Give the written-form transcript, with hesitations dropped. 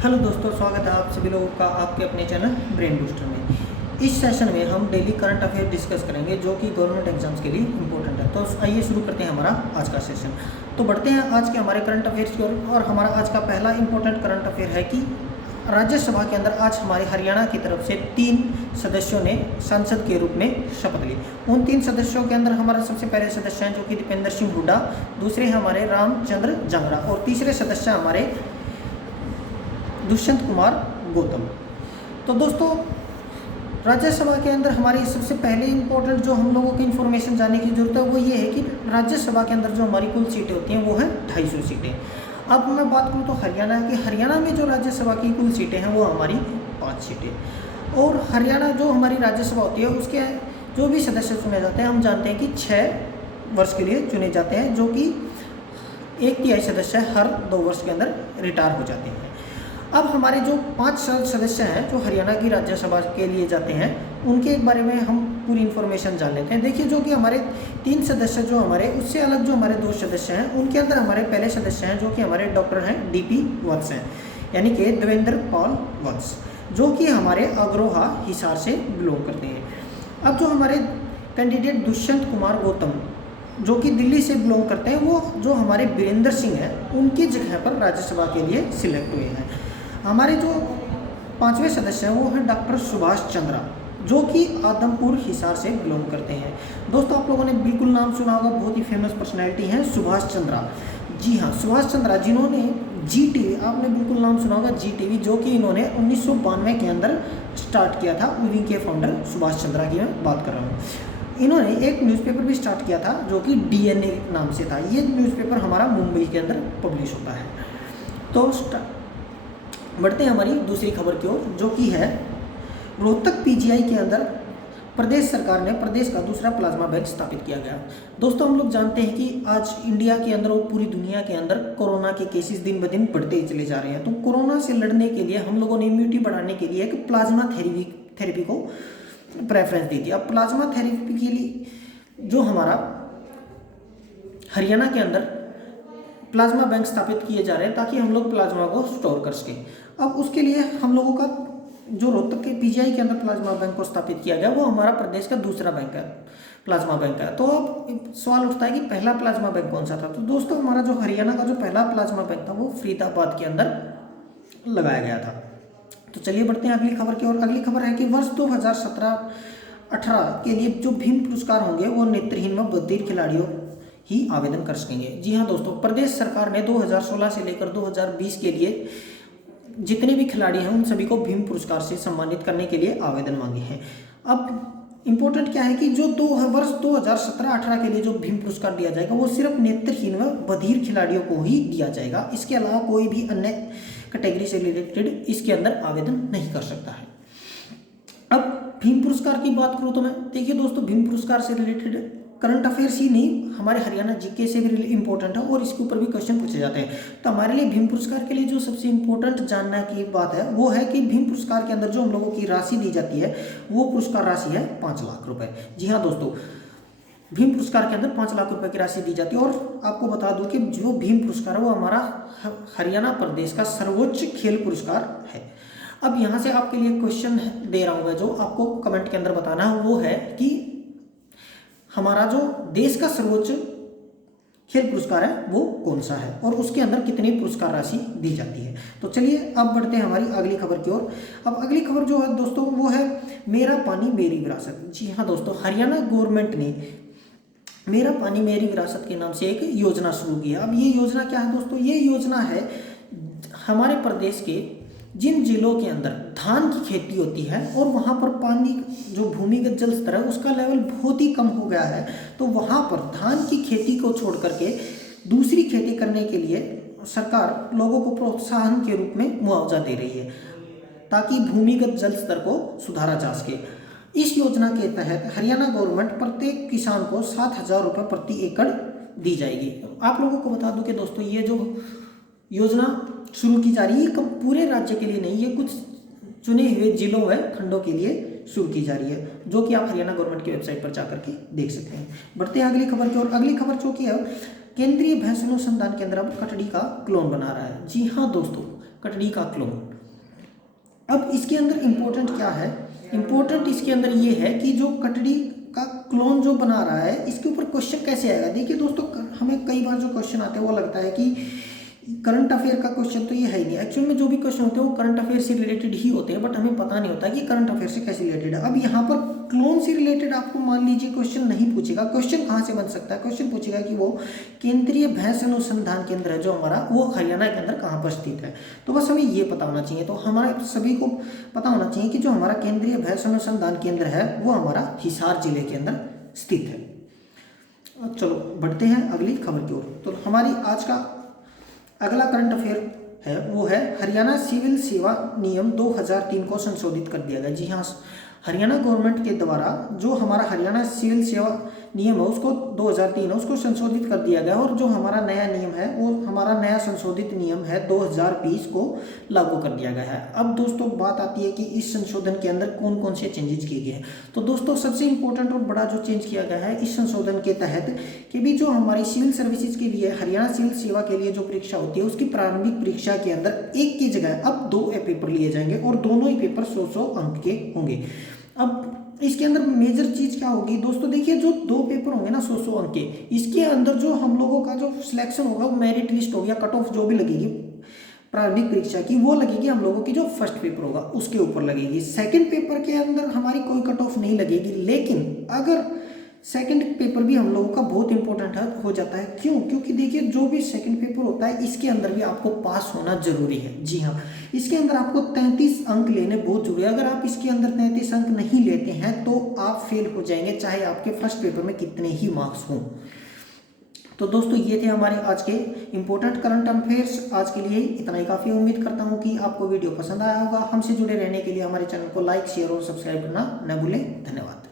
Hello दोस्तों, स्वागत है आप सभी लोगों का आपके अपने चैनल ब्रेन बूस्टर में। इस सेशन में हम डेली करंट अफेयर डिस्कस करेंगे जो कि गवर्नमेंट एग्जाम्स के लिए इंपॉर्टेंट है। तो आइए शुरू करते हैं हमारा आज का सेशन। तो बढ़ते हैं आज के हमारे करंट अफेयर्स की ओर। और हमारा आज का पहला इंपॉर्टेंट करंट अफेयर है कि राज्यसभा के अंदर आज हमारे हरियाणा की तरफ से 3 सदस्यों ने सांसद के रूप में शपथ ली। उन 3 सदस्यों के अंदर हमारा सबसे पहले सदस्य हैं जो कि दीपेंद्र सिंह हुड्डा, दूसरे हमारे रामचंद्र जांगड़ा और तीसरे सदस्य हमारे दुष्यंत कुमार गौतम। तो दोस्तों, राज्यसभा के अंदर हमारी सबसे पहले इंपॉर्टेंट जो हम लोगों की इन्फॉर्मेशन जानने की जरूरत है वो ये है कि राज्यसभा के अंदर जो हमारी कुल सीटें होती हैं वो है 250 सीटें। अब मैं बात करूँ तो हरियाणा में जो राज्यसभा की कुल सीटें हैं वो हमारी 5 सीटें। और हरियाणा जो हमारी राज्यसभा होती है उसके जो भी सदस्य चुने जाते हैं हम जानते हैं कि 6 वर्ष के लिए चुने जाते हैं, जो कि 1/3 सदस्य हर 2 वर्ष के अंदर रिटायर हो जाते हैं। अब हमारे जो 5 सदस्य हैं जो हरियाणा की राज्यसभा के लिए जाते हैं उनके बारे में हम पूरी इन्फॉर्मेशन जान लेते हैं। देखिए, जो कि हमारे 3 सदस्य जो हमारे उससे अलग जो हमारे 2 सदस्य हैं उनके अंदर हमारे पहले सदस्य हैं जो कि हमारे डॉक्टर हैं DP वत्स हैं, यानी कि देवेंद्र पाल वत्स, जो कि हमारे अग्रोहा हिसार से बिलोंग करते हैं। अब जो हमारे कैंडिडेट दुष्यंत कुमार गौतम जो कि दिल्ली से बिलोंग करते हैं, वो जो हमारे वीरेंद्र सिंह हैं उनकी जगह पर राज्यसभा के लिए सिलेक्ट हुए हैं। हमारे जो 5वें सदस्य हैं वो हैं डॉक्टर सुभाष चंद्रा, जो कि आदमपुर हिसार से बिलोंग करते हैं। दोस्तों, आप लोगों ने बिल्कुल नाम सुना होगा, बहुत ही फेमस पर्सनैलिटी हैं सुभाष चंद्रा। जी हाँ, सुभाष चंद्रा जिन्होंने GTV, आपने बिल्कुल नाम सुना होगा GTV, जो कि इन्होंने 1992 के अंदर स्टार्ट किया था। उनके फाउंडर सुभाष चंद्रा की मैं बात कर रहा हूँ। इन्होंने एक न्यूज़पेपर भी स्टार्ट किया था जो कि DNA नाम से था। ये न्यूज़पेपर हमारा मुंबई के अंदर पब्लिश होता है। तो बढ़ते हैं हमारी दूसरी खबर की ओर, जो कि है रोहतक PGI के अंदर प्रदेश सरकार ने प्रदेश का दूसरा प्लाज्मा बैंक स्थापित किया गया। दोस्तों, हम लोग जानते हैं कि आज इंडिया के अंदर और पूरी दुनिया के अंदर कोरोना के केसेस दिन ब दिन बढ़ते ही चले जा रहे हैं। तो कोरोना से लड़ने के लिए हम लोगों ने इम्यूनिटी बढ़ाने के लिए एक प्लाज्मा थेरेपी को प्रेफरेंस दी थी। अब प्लाज्मा थेरेपी के लिए जो हमारा हरियाणा के अंदर प्लाज्मा बैंक स्थापित किए जा रहे हैं ताकि हम लोग प्लाज्मा को स्टोर कर सकें। अब उसके लिए हम लोगों का जो रोहतक के PGI के अंदर प्लाज्मा बैंक को स्थापित किया गया वो हमारा प्रदेश का दूसरा बैंक है, प्लाज्मा बैंक है। तो अब सवाल उठता है कि पहला प्लाज्मा बैंक कौन सा था। तो दोस्तों, हमारा जो हरियाणा का जो पहला प्लाज्मा बैंक था वो फरीदाबाद के अंदर लगाया गया था। तो चलिए बढ़ते हैं अगली खबर की ओर। अगली खबर है कि वर्ष 2017-18 के लिए जो भीम पुरस्कार होंगे वो नेत्रहीन व बधिर खिलाड़ियों ही आवेदन कर सकेंगे। जी हाँ दोस्तों, प्रदेश सरकार ने 2016 से लेकर 2020 के लिए जितने भी खिलाड़ी हैं उन सभी को भीम पुरस्कार से सम्मानित करने के लिए आवेदन मांगे हैं। अब इम्पोर्टेंट क्या है कि जो वर्ष 2017-18 के लिए जो भीम पुरस्कार दिया जाएगा वो सिर्फ नेत्रहीन व बधिर खिलाड़ियों को ही दिया जाएगा। इसके अलावा कोई भी अन्य कैटेगरी से रिलेटेड इसके अंदर आवेदन नहीं कर सकता है। अब भीम पुरस्कार की बात करूँ तो मैं देखिए दोस्तों, भीम पुरस्कार से रिलेटेड करंट अफेयर्स ही नहीं, हमारे हरियाणा GK से भी इंपॉर्टेंट है और इसके ऊपर भी क्वेश्चन पूछे जाते हैं। तो हमारे लिए भीम पुरस्कार के लिए जो सबसे इंपॉर्टेंट जानना की बात है वो है कि भीम पुरस्कार के अंदर जो हम लोगों की राशि दी जाती है वो पुरस्कार राशि है 5 लाख रुपए। जी हाँ दोस्तों, भीम पुरस्कार के अंदर 5 लाख रुपए की राशि दी जाती है। और आपको बता दूं कि जो भीम पुरस्कार है वो हमारा हरियाणा प्रदेश का सर्वोच्च खेल पुरस्कार है। अब यहाँ से आपके लिए क्वेश्चन दे रहा हूँ मैं, जो आपको कमेंट के अंदर बताना है वो है कि हमारा जो देश का सर्वोच्च खेल पुरस्कार है वो कौन सा है और उसके अंदर कितनी पुरस्कार राशि दी जाती है। तो चलिए अब बढ़ते हैं हमारी अगली खबर की ओर। अब अगली खबर जो है दोस्तों वो है मेरा पानी मेरी विरासत। जी हाँ दोस्तों, हरियाणा गवर्नमेंट ने मेरा पानी मेरी विरासत के नाम से एक योजना शुरू की है। अब ये योजना क्या है दोस्तों, ये योजना है हमारे प्रदेश के जिन जिलों के अंदर धान की खेती होती है और वहाँ पर पानी जो भूमिगत जल स्तर है उसका लेवल बहुत ही कम हो गया है, तो वहाँ पर धान की खेती को छोड़ करके दूसरी खेती करने के लिए सरकार लोगों को प्रोत्साहन के रूप में मुआवजा दे रही है ताकि भूमिगत जल स्तर को सुधारा जा सके। इस योजना के तहत हरियाणा गवर्नमेंट प्रत्येक किसान को 7,000 रुपये प्रति एकड़ दी जाएगी। आप लोगों को बता दूं कि दोस्तों ये जो योजना शुरू की जा रही है पूरे राज्य के लिए नहीं, ये कुछ चुने हुए जिलों व खंडों के लिए शुरू की जा रही है, जो कि आप हरियाणा गवर्नमेंट की वेबसाइट पर जाकर के देख सकते हैं। बढ़ते हैं अगली खबर की ओर। अगली खबर जो कि है केंद्रीय भैंस अनुसंधान केंद्र अब कटड़ी का क्लोन बना रहा है। जी हाँ दोस्तों, कटड़ी का क्लोन। अब इसके अंदर इम्पोर्टेंट क्या है, इम्पोर्टेंट इसके अंदर ये है कि जो कटड़ी का क्लोन जो बना रहा है इसके ऊपर क्वेश्चन कैसे आएगा। देखिए दोस्तों, हमें कई बार जो क्वेश्चन आते हैं वो लगता है कि करंट अफेयर का क्वेश्चन तो ये है ही नहीं। एक्चुअल में जो भी क्वेश्चन होते हैं वो करंट अफेयर से रिलेटेड ही होते हैं, बट हमें पता नहीं होता कि करंट अफेयर से कैसे रिलेटेड है। अब यहाँ पर क्लोन से रिलेटेड आपको मान लीजिए क्वेश्चन नहीं पूछेगा। क्वेश्चन कहाँ से बन सकता है, क्वेश्चन पूछेगा कि वो केंद्रीय भैंस अनुसंधान केंद्र है जो हमारा, वो हरियाणा के अंदर कहाँ पर स्थित है। तो बस हमें ये पता होना चाहिए। तो हमारे सभी को पता होना चाहिए कि जो हमारा केंद्रीय भैंस अनुसंधान केंद्र है वो हमारा हिसार जिले के अंदर स्थित है। अब चलो बढ़ते हैं अगली खबर की ओर। तो हमारी आज का अगला करंट अफेयर है वो है हरियाणा सिविल सेवा नियम 2003 को संशोधित कर दिया गया। जी हाँ, हरियाणा गवर्नमेंट के द्वारा जो हमारा हरियाणा सिविल सेवा नियम है उसको 2003 है उसको संशोधित कर दिया गया, और जो हमारा नया नियम है वो हमारा नया संशोधित नियम है 2020 को लागू कर दिया गया है। अब दोस्तों बात आती है कि इस संशोधन के अंदर कौन कौन से चेंजेस किए गए हैं। तो दोस्तों सबसे इंपॉर्टेंट और बड़ा जो चेंज किया गया है इस संशोधन के तहत कि भी जो हमारी सिविल सर्विसेज के लिए हरियाणा सिविल सेवा के लिए जो परीक्षा होती है उसकी प्रारंभिक परीक्षा के अंदर एक की जगह अब 2 पेपर लिए जाएंगे और दोनों ही पेपर 100 अंक के होंगे। अब इसके अंदर मेजर चीज क्या होगी दोस्तों, देखिए जो 2 पेपर होंगे ना 100 अंक के, इसके अंदर जो हम लोगों का जो सिलेक्शन होगा वो मेरिट लिस्ट होगी या कट ऑफ जो भी लगेगी प्रारंभिक परीक्षा की वो लगेगी हम लोगों की जो फर्स्ट पेपर होगा उसके ऊपर लगेगी। सेकंड पेपर के अंदर हमारी कोई कट ऑफ नहीं लगेगी, लेकिन अगर सेकंड पेपर भी हम लोगों का बहुत इंपॉर्टेंट हो जाता है। क्यों? क्योंकि देखिए जो भी सेकंड पेपर होता है इसके अंदर भी आपको पास होना जरूरी है। जी हाँ, इसके अंदर आपको 33 अंक लेने बहुत जरूरी है। अगर आप इसके अंदर 33 अंक नहीं लेते हैं तो आप फेल हो जाएंगे, चाहे आपके फर्स्ट पेपर में कितने ही मार्क्स हों। तो दोस्तों ये थे हमारे आज के इंपॉर्टेंट करंट अफेयर्स। आज के लिए इतना ही काफ़ी। उम्मीद करता हूँ कि आपको वीडियो पसंद आया होगा। हमसे जुड़े रहने के लिए हमारे चैनल को लाइक, शेयर और सब्सक्राइब करना न भूलें। धन्यवाद।